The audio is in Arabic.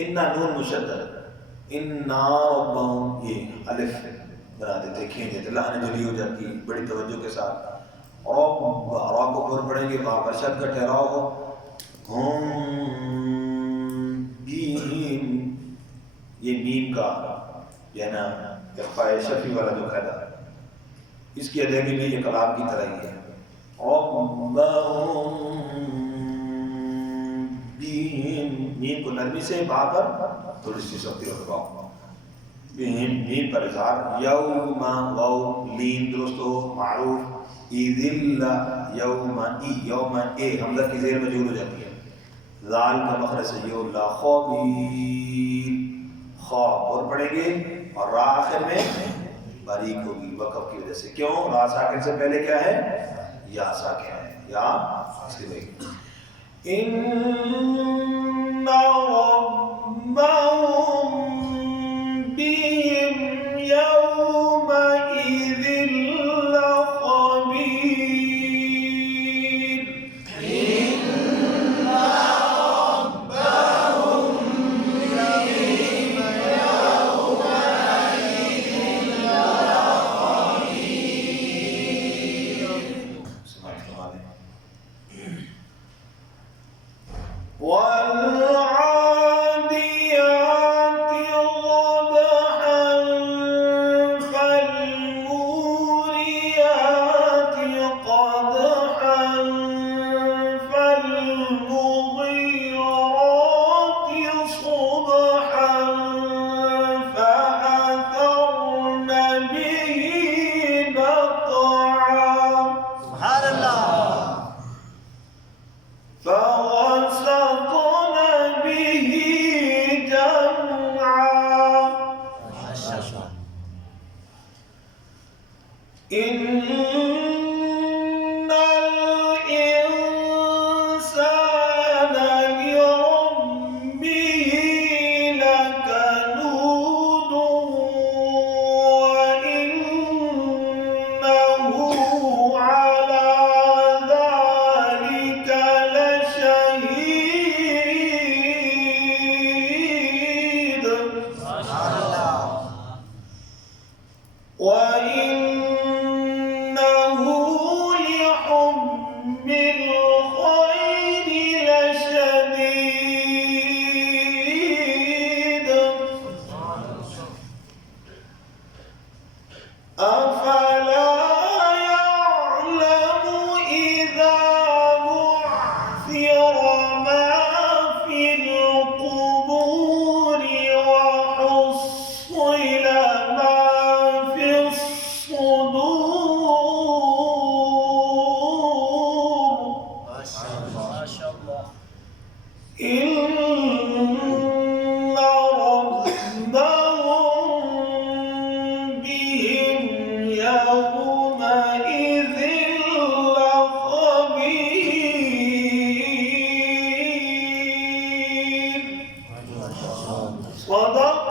इन्ना नून मुशद्दद इन्ना रब्बहुम, ये अलिफ बना देते खींच देते, लहन जली हो जाती है बड़ी तवज्जो के साथ। रा को ऊपर पढ़ेंगे, बा का शद का ठहराव हो, हम बीम, ये मीम का ये ना इख्फाए शफी वाला जो कायदा, इसकी अदायगी में ये कलाम की तरह ही है। मीम को नरमी से बा पर थोड़ी सी सख्ती रखवाओ, मीम पर इज़हार, यौमा वाव लीन दुरुस्त हो मारूफ, इज़िल्ला यौमा ई, यौमा ए हमजा की ज़ेर मजूर हो जाती है, लाल का मखरज से यो ला खबीर, खा और पढ़ेंगे और रा आखिर में बारीक होगी वक़फ़ की वजह से। क्यों? रा साकिन से पहले क्या है? या साकिन है, या इसलिए इन्ना रब्बहुम बिहिम यौमइज़िन लख़बीर। इन्ना रब्बहुम बिहिम यौमइज़िन लख़बीर। والعاديات ضبحا فالموريات قدحا فالمغيرات صبحا فأثرن به نقعا. سبحان الله. فوسطن به جمعا. إن الإنسان لربه لكنود وإنه على ذلك لشهيد. وإنه لحب الخير لشديد. أفلا يعلم إذا بعثر ما في القبور وحصل ما في الصدور. ما شاء الله. إن ربهم بهم يومئذ لخبير. صدق